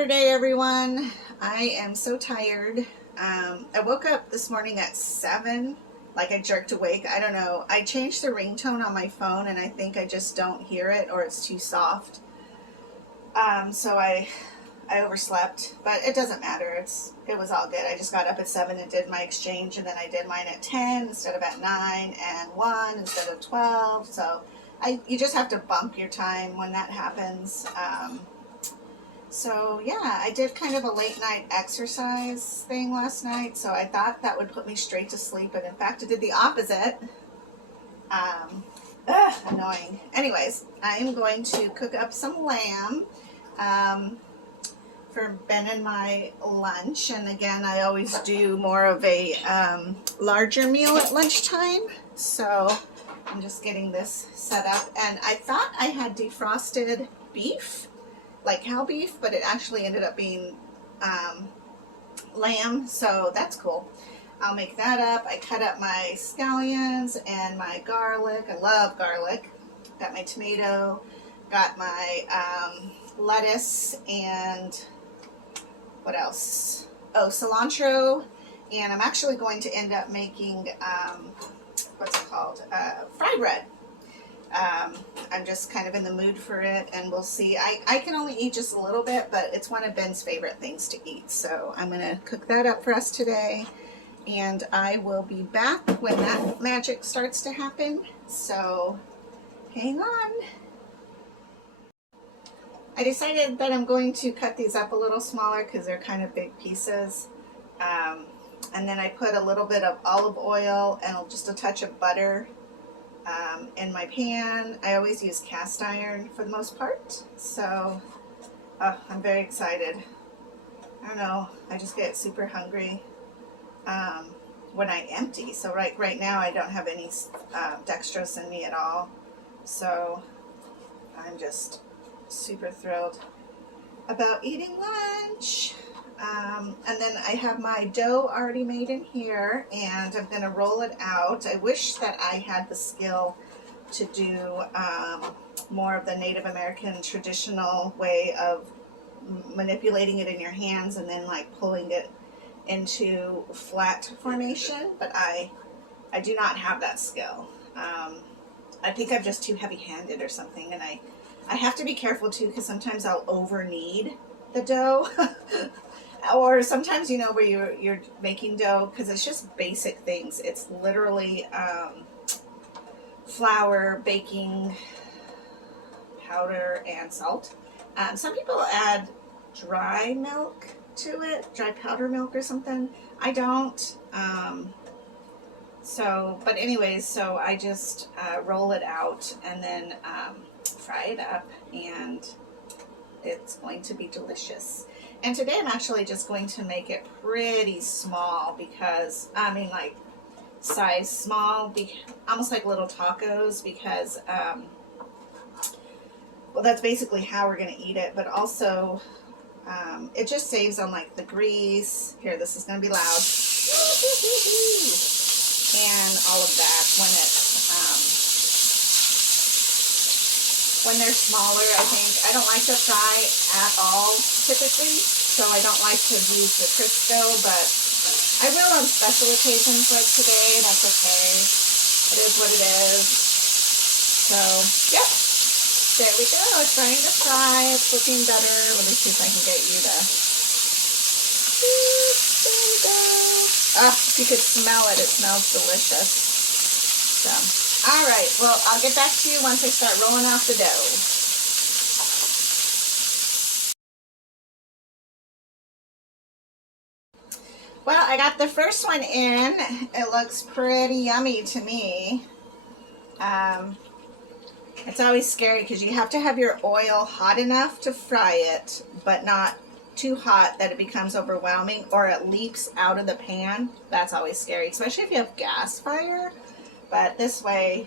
Saturday, everyone. I am so tired. I woke up this morning at 7, like I jerked awake. I don't know. I changed the ringtone on my phone and I think I just don't hear it or it's too soft. So I overslept, but it doesn't matter. It was all good. I just got up at 7 and did my exchange, and then I did mine at 10 instead of at 9 and 1 instead of 12. So you just have to bump your time when that happens. So yeah, I did kind of a late night exercise thing last night, so I thought that would put me straight to sleep, but in fact it did the opposite. Annoying. Anyways, I am going to cook up some lamb for Ben and my lunch, and again I always do more of a larger meal at lunchtime, so I'm just getting this set up. And I thought I had defrosted beef, like cow beef, but it actually ended up being lamb, so that's cool. I'll make that up. I cut up my scallions and my garlic. I love garlic. Got my tomato, got my lettuce, and what else? Oh, cilantro. And I'm actually going to end up making what's it called? Fry bread. I'm just kind of in the mood for it, and we'll see. I can only eat just a little bit, but it's one of Ben's favorite things to eat, so I'm going to cook that up for us today, and I will be back when that magic starts to happen, so hang on. I decided that I'm going to cut these up a little smaller because they're kind of big pieces, and then I put a little bit of olive oil and just a touch of butter in my pan. I always use cast iron for the most part, so I'm very excited. I don't know, I just get super hungry when I empty. So right now I don't have any dextrose in me at all, so I'm just super thrilled about eating lunch. And then I have my dough already made in here, and I'm going to roll it out. I wish that I had the skill to do more of the Native American traditional way of manipulating it in your hands and then like pulling it into flat formation, but I do not have that skill. I think I'm just too heavy-handed or something, and I have to be careful too, because sometimes I'll over-knead the dough. Or sometimes, you know, where you're making dough, because it's just basic things. It's literally flour, baking powder, and salt. Some people add dry milk to it, dry powder milk or something. I don't. But anyways, so I just roll it out and then fry it up, and it's going to be delicious. And today I'm actually just going to make it pretty small, because, I mean, like, size small, almost like little tacos, because, well, that's basically how we're going to eat it, but also, it just saves on, like, the grease. Here, this is going to be loud. And all of that when they're smaller, I think. I don't like to fry at all, typically, so I don't like to use the Crisco, but I will on special occasions like today. That's okay. It is what it is. So, yep. There we go. It's starting to fry. It's looking better. Let me see if I can get you to... There we go. If you could smell it, it smells delicious. So... all right, well, I'll get back to you once I start rolling out the dough. Well, I got the first one in. It looks pretty yummy to me. It's always scary because you have to have your oil hot enough to fry it, but not too hot that it becomes overwhelming or it leaps out of the pan. That's always scary, especially if you have gas fire. But this way,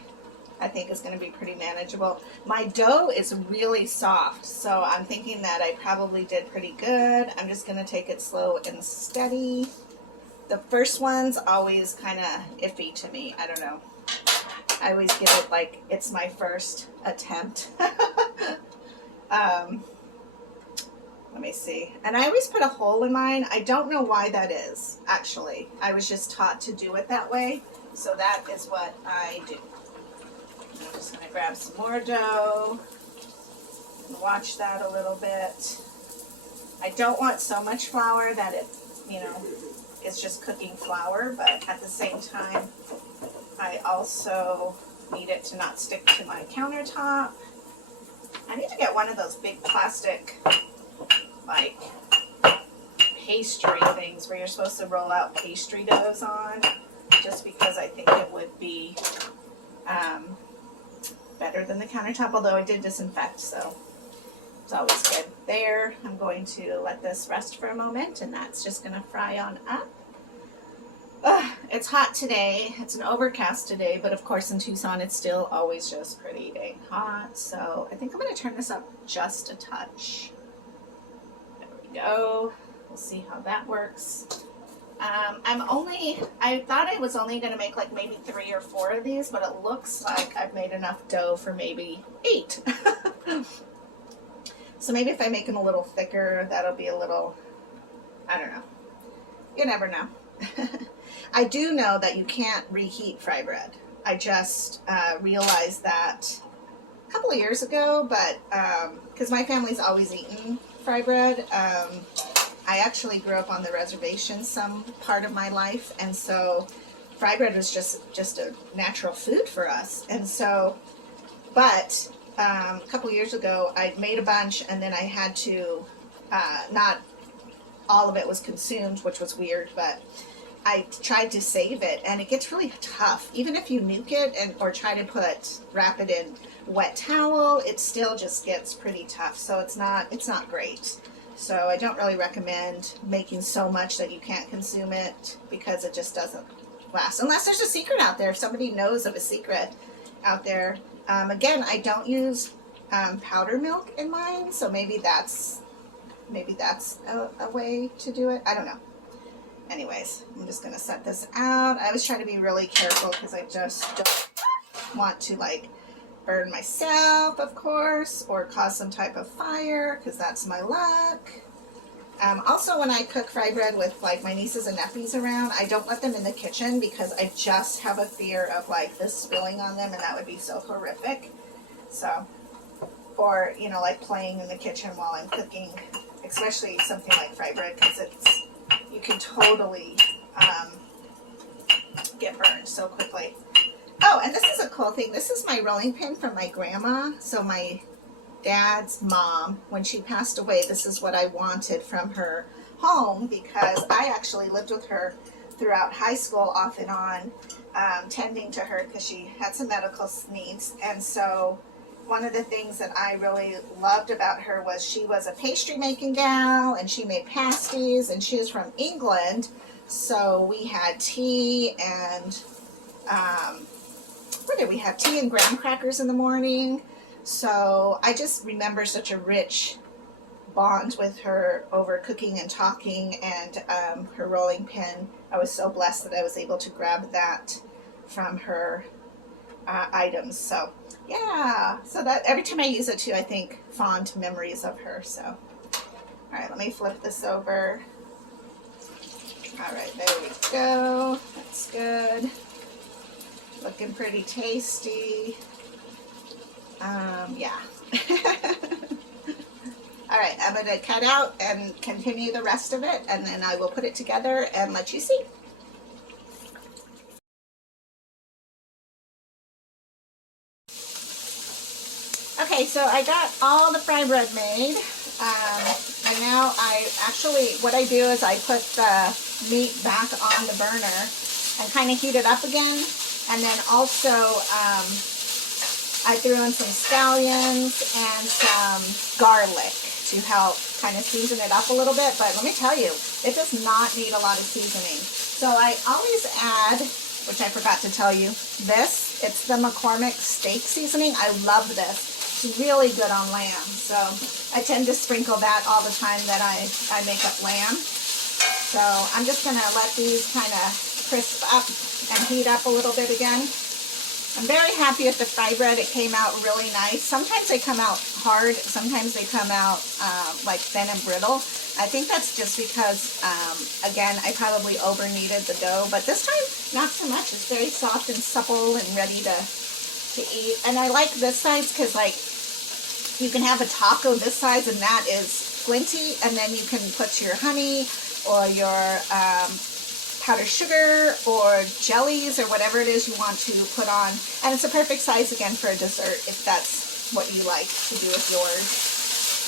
I think is going to be pretty manageable. My dough is really soft, so I'm thinking that I probably did pretty good. I'm just going to take it slow and steady. The first one's always kind of iffy to me. I don't know. I always give it like it's my first attempt. Let me see. And I always put a hole in mine. I don't know why that is, actually. I was just taught to do it that way. So that is what I do. I'm just going to grab some more dough and watch that a little bit. I don't want so much flour that it, you know, is just cooking flour, but at the same time, I also need it to not stick to my countertop. I need to get one of those big plastic, like, pastry things where you're supposed to roll out pastry doughs on, just because I think it would be better than the countertop, although I did disinfect, so it's always good. There, I'm going to let this rest for a moment, and that's just going to fry on up. It's hot today. It's an overcast today, but of course in Tucson it's still always just pretty dang hot, so I think I'm going to turn this up just a touch. There we go. We'll see how that works. I thought I was only going to make like maybe 3 or 4 of these, but it looks like I've made enough dough for maybe 8. So maybe if I make them a little thicker, that'll be a little, I don't know. You never know. I do know that you can't reheat fry bread. I just realized that a couple of years ago, but because my family's always eaten fry bread. I actually grew up on the reservation some part of my life, and so fry bread was just a natural food for us. And so, but a couple years ago, I made a bunch, and then I had to, not all of it was consumed, which was weird, but I tried to save it, and it gets really tough. Even if you nuke it or try to wrap it in wet towel, it still just gets pretty tough. So it's not great. So I don't really recommend making so much that you can't consume it, because it just doesn't last. Unless there's a secret out there. If somebody knows of a secret out there. Again, I don't use powder milk in mine, so maybe that's a way to do it. I don't know. Anyways, I'm just going to set this out. I always try to be really careful because I just don't want to like burn myself, of course, or cause some type of fire, because that's my luck. Also, when I cook fry bread with like my nieces and nephews around, I don't let them in the kitchen because I just have a fear of like this spilling on them, and that would be so horrific. So, or, you know, like playing in the kitchen while I'm cooking, especially something like fry bread, because you can totally get burned so quickly. Oh, and this is a cool thing. This is my rolling pin from my grandma. So my dad's mom, when she passed away, this is what I wanted from her home, because I actually lived with her throughout high school off and on, tending to her because she had some medical needs. And so one of the things that I really loved about her was she was a pastry making gal, and she made pasties, and she was from England. So we had tea and what did we have? Tea and graham crackers in the morning. So I just remember such a rich bond with her over cooking and talking, and her rolling pin. I was so blessed that I was able to grab that from her items. So yeah, so that every time I use it too, I think fond memories of her. So all right, let me flip this over. All right, there we go. That's good. Looking pretty tasty. Yeah. All right, I'm going to cut out and continue the rest of it, and then I will put it together and let you see. Okay, so I got all the fry bread made, and now what I do is I put the meat back on the burner and kind of heat it up again, and then also I threw in some scallions and some garlic to help kind of season it up a little bit. But let me tell you, it does not need a lot of seasoning. So I always add, which I forgot to tell you, this. It's the McCormick steak seasoning. I love this. It's really good on lamb. So I tend to sprinkle that all the time that I make up lamb. So I'm just going to let these kind of crisp up and heat up a little bit again. I'm very happy with the fry bread. It came out really nice. Sometimes they come out hard. Sometimes they come out like thin and brittle. I think that's just because, again, I probably over kneaded the dough. But this time, not so much. It's very soft and supple and ready to eat. And I like this size because, like, you can have a taco this size and that is plenty. And then you can put your honey or your powdered sugar or jellies or whatever it is you want to put on. And it's a perfect size again for a dessert if that's what you like to do with yours.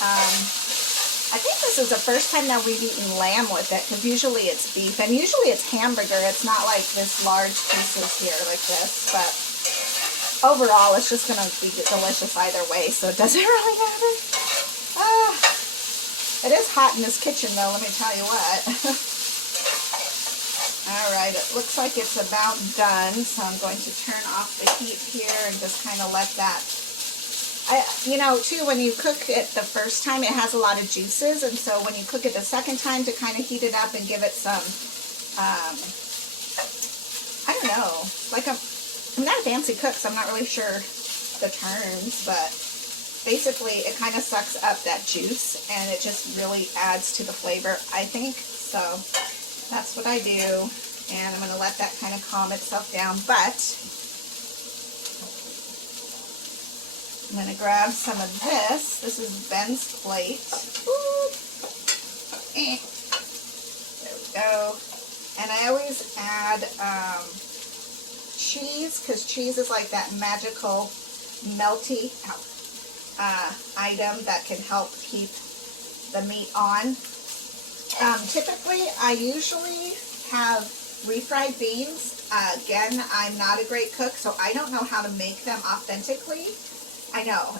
I think this is the first time that we've eaten lamb with it, because usually it's beef and usually it's hamburger. It's not like this large pieces here like this, but overall it's just going to be delicious either way, so it doesn't really matter. It is hot in this kitchen though, let me tell you what. Alright, it looks like it's about done, so I'm going to turn off the heat here and just kind of let that... you know, too, when you cook it the first time, it has a lot of juices, and so when you cook it the second time to kind of heat it up and give it some, I don't know, like I'm not a fancy cook, so I'm not really sure the terms, but basically it kind of sucks up that juice, and it just really adds to the flavor, I think, so... That's what I do, and I'm going to let that kind of calm itself down, but I'm going to grab some of this. This is Ben's plate. There we go. And I always add cheese, because cheese is like that magical melty item that can help keep the meat on. Typically, I usually have refried beans. Again, I'm not a great cook, so I don't know how to make them authentically. I know.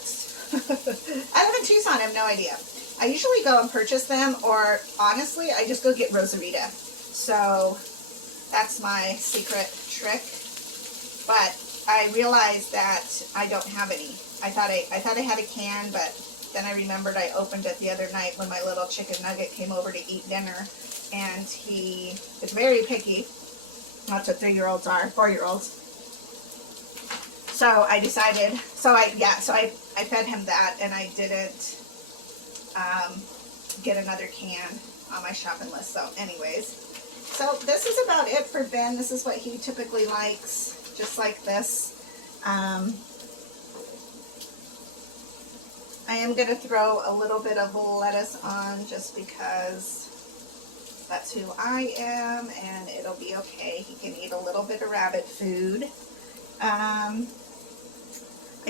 I live in Tucson, I have no idea. I usually go and purchase them, or honestly, I just go get Rosarita. So that's my secret trick. But I realized that I don't have any. I thought I had a can, but then I remembered I opened it the other night when my little chicken nugget came over to eat dinner, and he is very picky. That's what 3-year-olds are, 4-year-olds. So I decided, so I fed him that, and I didn't get another can on my shopping list. So anyways, so this is about it for Ben. This is what he typically likes, just like this. I am going to throw a little bit of lettuce on just because that's who I am, and it'll be okay. He can eat a little bit of rabbit food. I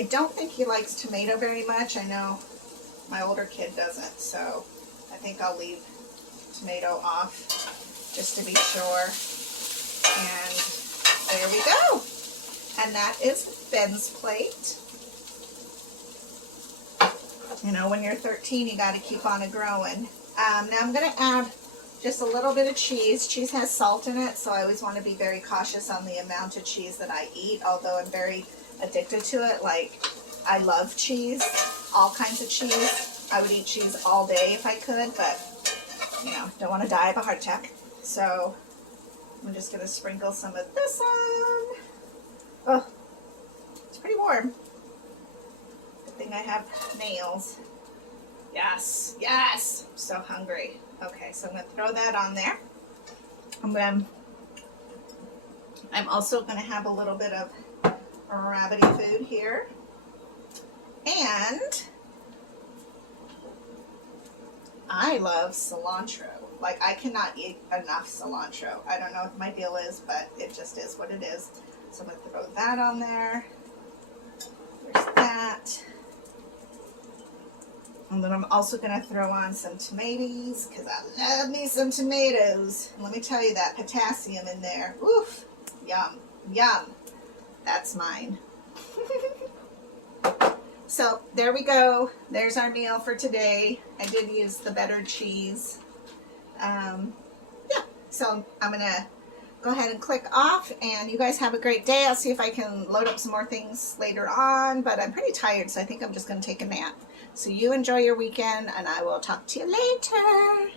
don't think he likes tomato very much. I know my older kid doesn't, so I think I'll leave tomato off just to be sure. And there we go. And that is Ben's plate. You know, when you're 13, you got to keep on growing. Now I'm going to add just a little bit of cheese. Cheese has salt in it, so I always want to be very cautious on the amount of cheese that I eat, although I'm very addicted to it. Like, I love cheese, all kinds of cheese. I would eat cheese all day if I could, but, you know, don't want to die of a heart attack. So I'm just going to sprinkle some of this on. Oh, it's pretty warm. Thing I have nails. Yes, yes, I'm so hungry. Okay, so I'm going to throw that on there. I'm also going to have a little bit of rabbity food here. And I love cilantro. Like, I cannot eat enough cilantro. I don't know what my deal is, but it just is what it is. So I'm going to throw that on there. There's that. And then I'm also going to throw on some tomatoes, because I love me some tomatoes. And let me tell you, that potassium in there, oof, yum, yum. That's mine. So there we go. There's our meal for today. I did use the better cheese. Yeah, so I'm going to go ahead and click off, and you guys have a great day. I'll see if I can load up some more things later on, but I'm pretty tired, so I think I'm just going to take a nap. So you enjoy your weekend, and I will talk to you later.